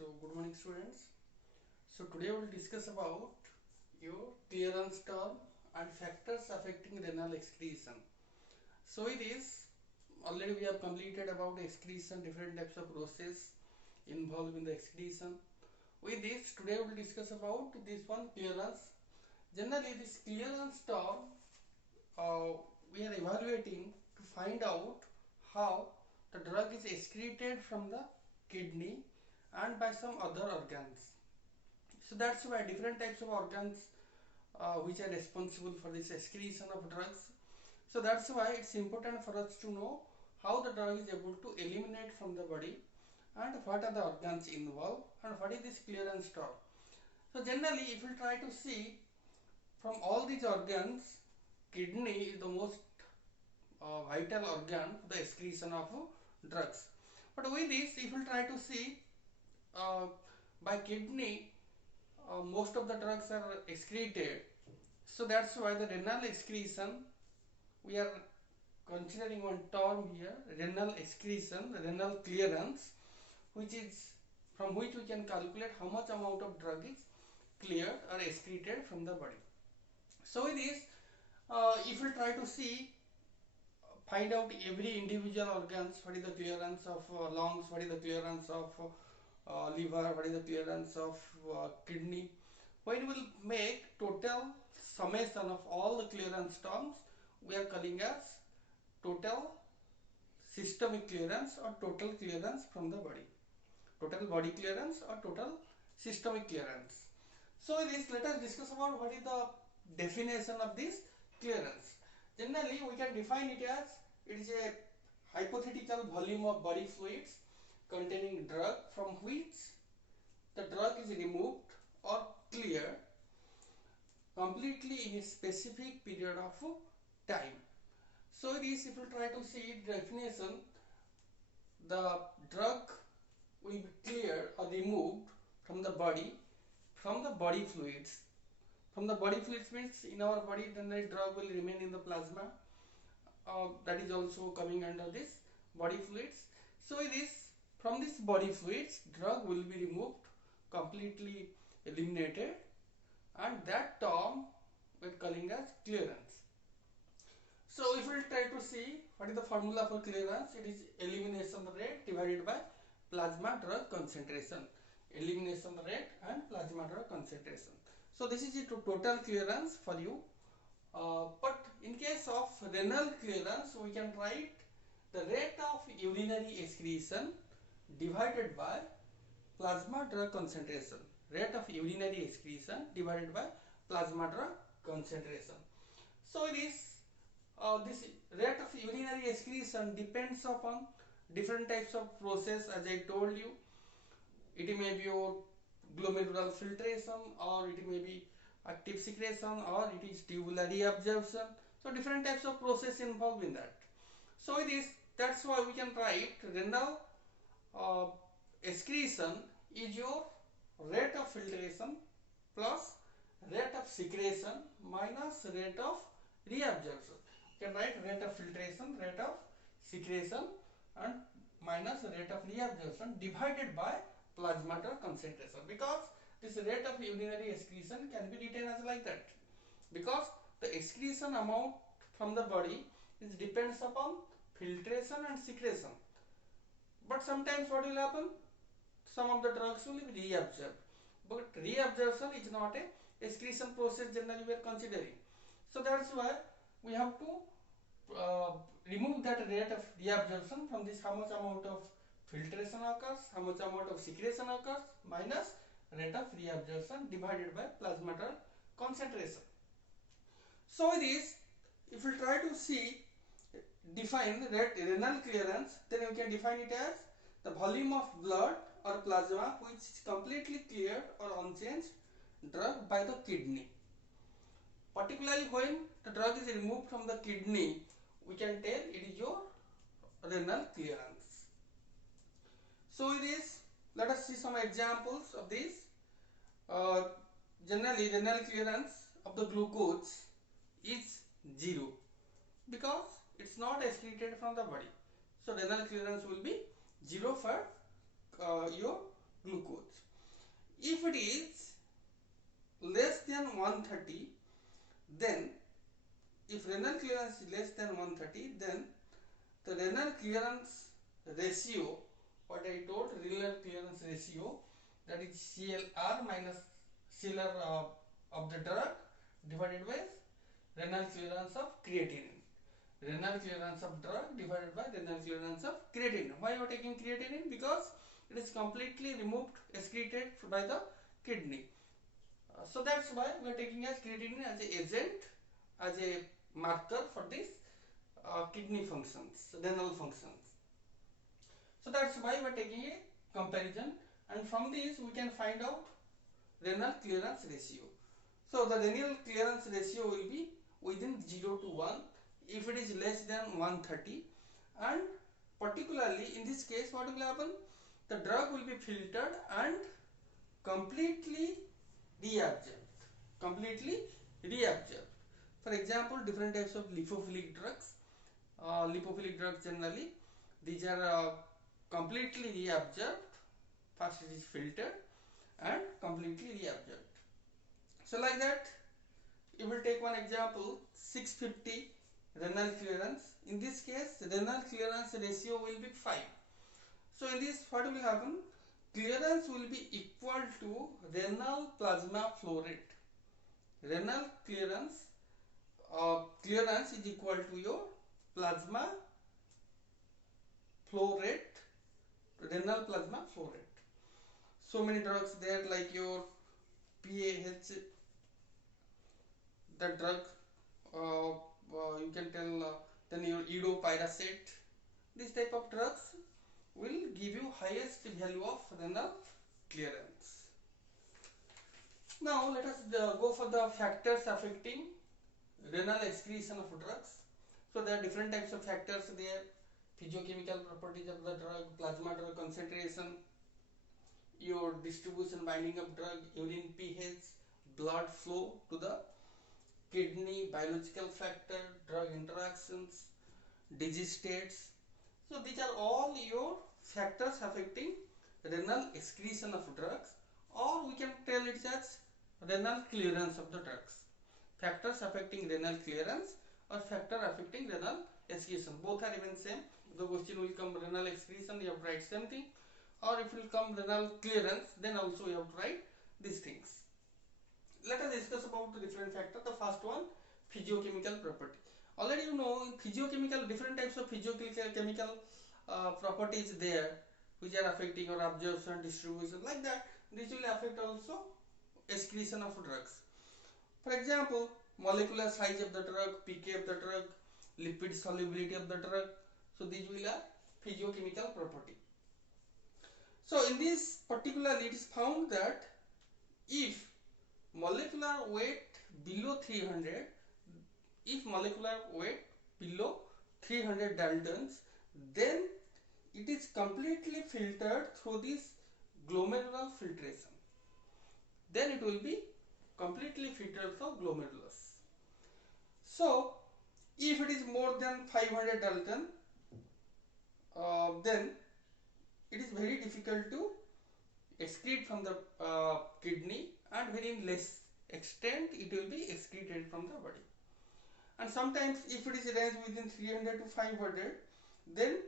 Good morning, students. So today we will discuss about your clearance term and factors affecting renal excretion. So it is already we have completed about excretion, different types of process involved in the excretion. With this, today we will discuss about this one, clearance. Generally, this clearance term we are evaluating to find out how the drug is excreted from the kidney and by some other organs. So that's why different types of organs which are responsible for this excretion of drugs. So that's why it's important for us to know how the drug is able to eliminate from the body and what are the organs involved and what is this clearance term. So generally, if you try to see from all these organs, kidney is the most vital organ for the excretion of drugs. But with this, if you try to see by kidney, most of the drugs are excreted. So that's why the renal excretion, we are considering one term here, renal excretion, renal clearance, which is from which we can calculate how much amount of drug is cleared or excreted from the body. So with this, if we try to see, find out every individual organs, what is the clearance of lungs, what is the clearance of liver, what is the clearance of kidney. When we will make total summation of all the clearance terms, we are calling as total systemic clearance or total clearance from the body. Total body clearance or total systemic clearance. So this, let us discuss about what is the definition of this clearance. Generally, we can define it as it is a hypothetical volume of body fluids containing drug from which the drug is removed or cleared completely in a specific period of time. So this, if you try to see definition, the drug will be cleared or removed from the body fluids. From the body fluids means in our body, then the drug will remain in the plasma. That is also coming under this body fluids. So from this body fluids, drug will be removed, completely eliminated, and that term we are calling as clearance. So if we try to see what is the formula for clearance, it is elimination rate divided by plasma drug concentration. Elimination rate and plasma drug concentration. So this is the total clearance for you. But in case of renal clearance, we can write the rate of urinary excretion divided by plasma drug concentration. Rate of urinary excretion divided by plasma drug concentration. So this rate of urinary excretion depends upon different types of process. As I told you, it may be your glomerular filtration, or it may be active secretion, or it is tubular reabsorption. So different types of process involved in that. So that's why we can write renal excretion is your rate of filtration plus rate of secretion minus rate of reabsorption. You can write rate of filtration, rate of secretion, and minus rate of reabsorption divided by plasma drug concentration, because this rate of urinary excretion can be written as like that, because the excretion amount from the body is depends upon filtration and secretion. But sometimes what will happen, some of the drugs will be reabsorbed, but reabsorption is not a excretion process generally we are considering. So that's why we have to remove that rate of reabsorption from this, how much amount of filtration occurs, how much amount of secretion occurs, minus rate of reabsorption divided by plasma drug concentration. So if we try to see, define renal clearance, then we can define it as the volume of blood or plasma which is completely cleared or unchanged drug by the kidney. Particularly when the drug is removed from the kidney, we can tell it is your renal clearance. So let us see some examples of this. Generally, renal clearance of the glucose is 0 because it's not excreted from the body. So renal clearance will be 0 for your glucose. if it is less than 130, then if renal clearance is less than 130, then the renal clearance ratio, what I told, renal clearance ratio, that is CLR minus CLR of the drug divided by renal clearance of creatinine. Renal clearance of drug divided by renal clearance of creatinine. Why you are taking creatinine? Because it is completely removed, excreted by the kidney. So that's why we are taking as creatinine as a agent, as a marker for this kidney functions, renal functions. So that's why we are taking a comparison, and from this we can find out renal clearance ratio. So the renal clearance ratio will be within 0 to 1 if it is less than 130, and particularly in this case what will happen, the drug will be filtered and completely reabsorbed. For example, different types of lipophilic drugs. Lipophilic drugs generally, these are completely reabsorbed. First it is filtered and completely reabsorbed. So like that, you will take one example, 650 renal clearance. In this case, renal clearance ratio will be 5. So in this, what will happen? Clearance will be equal to renal plasma flow rate. Renal clearance is equal to your plasma flow rate, renal plasma flow rate. So many drugs there, like your PAH, the drug, you can tell, then your idopyracet. This type of drugs will give you highest value of renal clearance. Now let us go for the factors affecting renal excretion of drugs. So there are different types of factors there: physiochemical properties of the drug, plasma drug concentration, your distribution binding of drug, urine pH, blood flow to the kidney, biological factor, drug interactions, disease states. So these are all your factors affecting renal excretion of drugs, or we can tell it as renal clearance of the drugs. Factors affecting renal clearance or factor affecting renal excretion, both are even same. The question will come renal excretion, you have to write same thing, or if it will come renal clearance, then also you have to write these things. Let us discuss about the different factors. The first one, physiochemical property. Already you know, in physiochemical, different types of physiochemical properties there, which are affecting your absorption, distribution, like that. This will affect also excretion of drugs. For example, molecular size of the drug, pK of the drug, lipid solubility of the drug. So these will are physiochemical property. So in this particularly, it is found that if molecular weight below 300, if molecular weight below 300 Daltons, then it is completely filtered through this glomerular filtration. Then it will be completely filtered through glomerulus. So if it is more than 500 Dalton, then it is very difficult to excrete from the kidney, and very less extent it will be excreted from the body. And sometimes if it is range within 300 to 500, then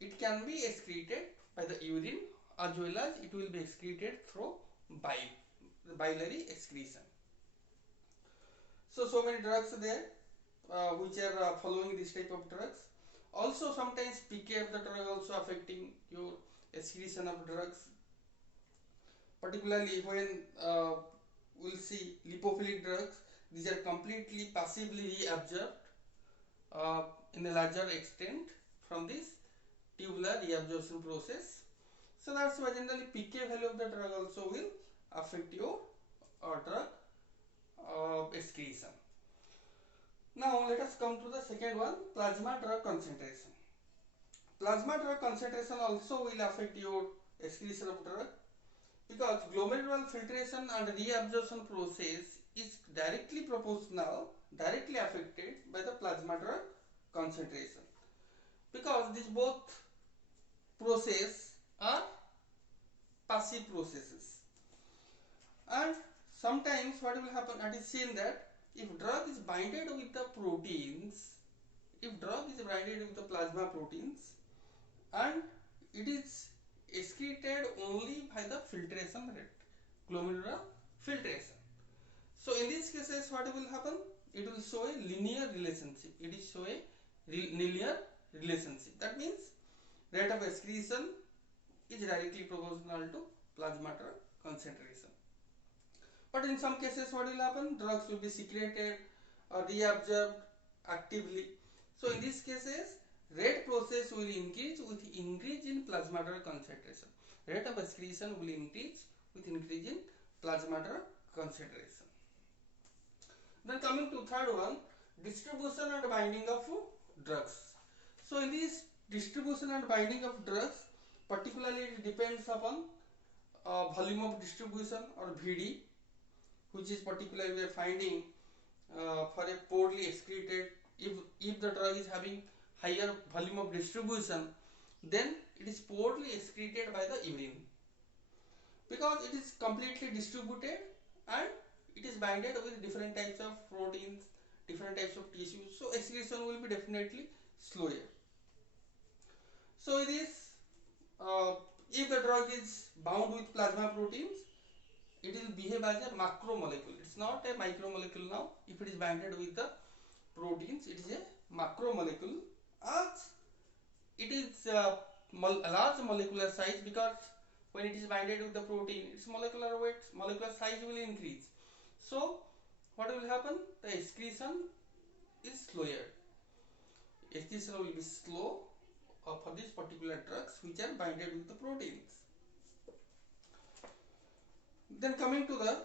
it can be excreted by the urine, as well as it will be excreted through bile, the biliary excretion. So many drugs there which are following this type of drugs. Also sometimes pK of the drug also affecting your excretion of drugs, particularly when we'll see lipophilic drugs. These are completely passively reabsorbed in a larger extent from this tubular reabsorption process. So that's why generally pK value of the drug also will affect your drug excretion. Now let us come to the second one, plasma drug concentration. Plasma drug concentration also will affect your excretion of drug, because glomerular filtration and reabsorption process is directly affected by the plasma drug concentration, because these both processes are passive processes. And sometimes what will happen, it is seen that if drug is binded with the proteins, if drug is binded with the plasma proteins and it is excreted only by the filtration rate, glomerular filtration. So in these cases what will happen, it will show a linear relationship. It is show a linear relationship. That means rate of excretion is directly proportional to plasma drug concentration. But in some cases what will happen, drugs will be secreted or reabsorbed actively. So in these cases rate process will increase with increase in plasma drug concentration. Rate of excretion will increase with increase in plasma drug concentration. Then coming to third one, distribution and binding of drugs. So in this distribution and binding of drugs, particularly it depends upon volume of distribution or VD, which is particularly we are finding for a poorly excreted, if the drug is having higher volume of distribution, then it is poorly excreted by the urine, because it is completely distributed and it is binded with different types of proteins, different types of tissues, so excretion will be definitely slower. So it is if the drug is bound with plasma proteins, it will behave as a macromolecule. It's not a micromolecule now. If it is binded with the proteins, it is a macromolecule, as it is a large molecular size, because when it is binded with the protein, its molecular weight, molecular size will increase. So what will happen? The excretion is slower. Excretion will be slow for these particular drugs which are binded with the proteins. Then coming to the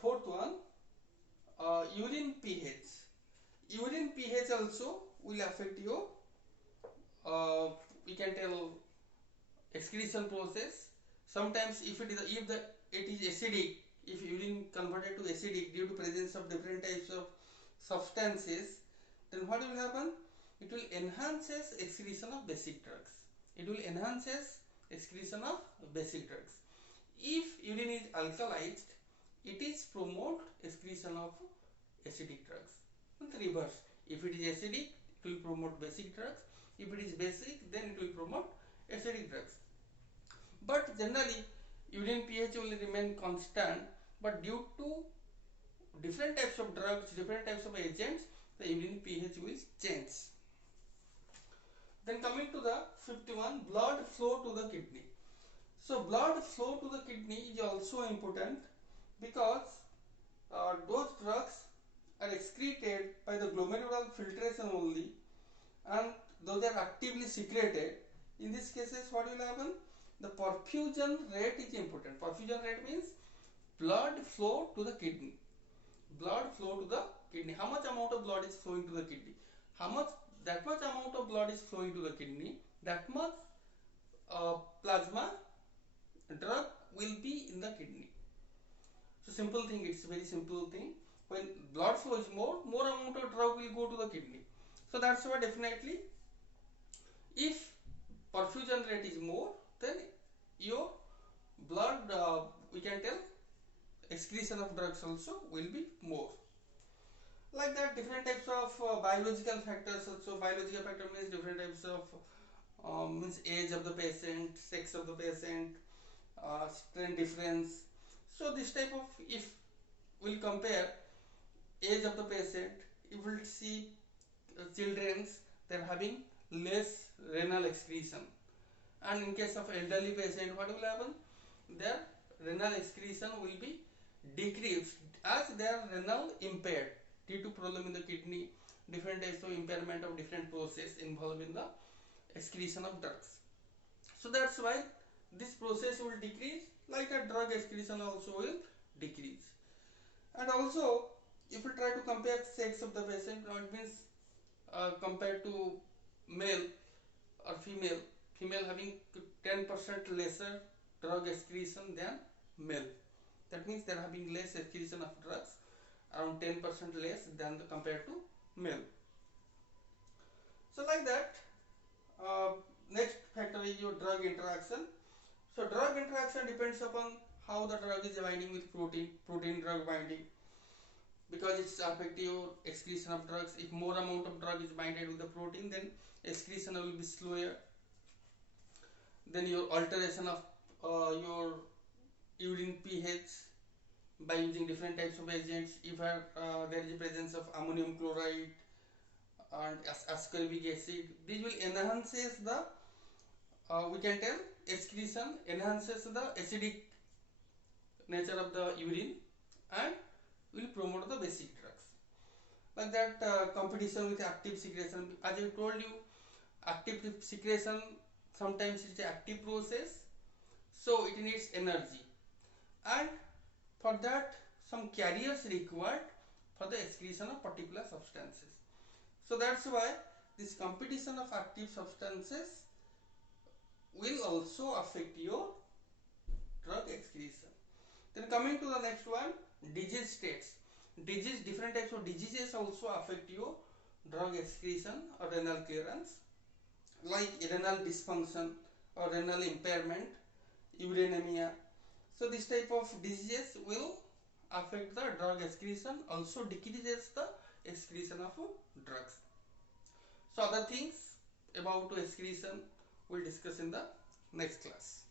fourth one, urine pH. Urine pH also will affect your we can tell excretion process. Sometimes if it is acidic, if urine converted to acidic due to presence of different types of substances, then what will happen? It will enhances excretion of basic drugs. It will enhances excretion of basic drugs. If urine is alkalized, it is promote excretion of acidic drugs. And the reverse. If it is acidic, it will promote basic drugs. If it is basic, then it will promote acidic drugs. But generally, urine pH will remain constant, but due to different types of drugs, different types of agents, the urine pH will change. Then coming to the fifth one, blood flow to the kidney. So blood flow to the kidney is also important, because those drugs are excreted by the glomerular filtration only, and those are actively secreted. In these cases what will happen? The perfusion rate is important. Perfusion rate means blood flow to the kidney. Blood flow to the kidney. How much amount of blood is flowing to the kidney? That much amount of blood is flowing to the kidney, that much plasma drug will be in the kidney. So simple thing, it's a very simple thing. When blood flow is more amount of drug will go to the kidney. So that's why definitely if perfusion rate is more, then your blood we can tell excretion of drugs also will be more. Like that, different types of biological factors also. Biological factor means different types of means age of the patient, sex of the patient, strain difference. So this type of, if we'll compare age of the patient, you will see children's, they are having less renal excretion, and in case of elderly patient, what will happen? Their renal excretion will be decreased as they are renal impaired due to problem in the kidney, different types of impairment of different process involved in the excretion of drugs. So that's why this process will decrease, like a drug excretion also will decrease. And also if we try to compare sex of the patient, it means compared to male or female, female having 10% lesser drug excretion than male. That means they are having less excretion of drugs, around 10% less than compared to male. So like that, next factor is your drug interaction. So drug interaction depends upon how the drug is binding with protein drug binding, because it's affecting your excretion of drugs. If more amount of drug is binded with the protein, then excretion will be slower. Then your alteration of your urine pH by using different types of agents. If there is a presence of ammonium chloride and ascorbic acid, this will enhances the we can tell excretion, enhances the acidic nature of the urine, and will promote the basic drugs. Like that, competition with active secretion. As I told you, active secretion sometimes it's an active process, so it needs energy, and for that some carriers required for the excretion of particular substances. So that's why this competition of active substances will also affect your drug excretion. Then coming to the next one, disease states. Different types of diseases also affect your drug excretion or renal clearance, like renal dysfunction or renal impairment, urinemia. So this type of diseases will affect the drug excretion, also decreases the excretion of drugs. So other things about excretion we'll discuss in the next class.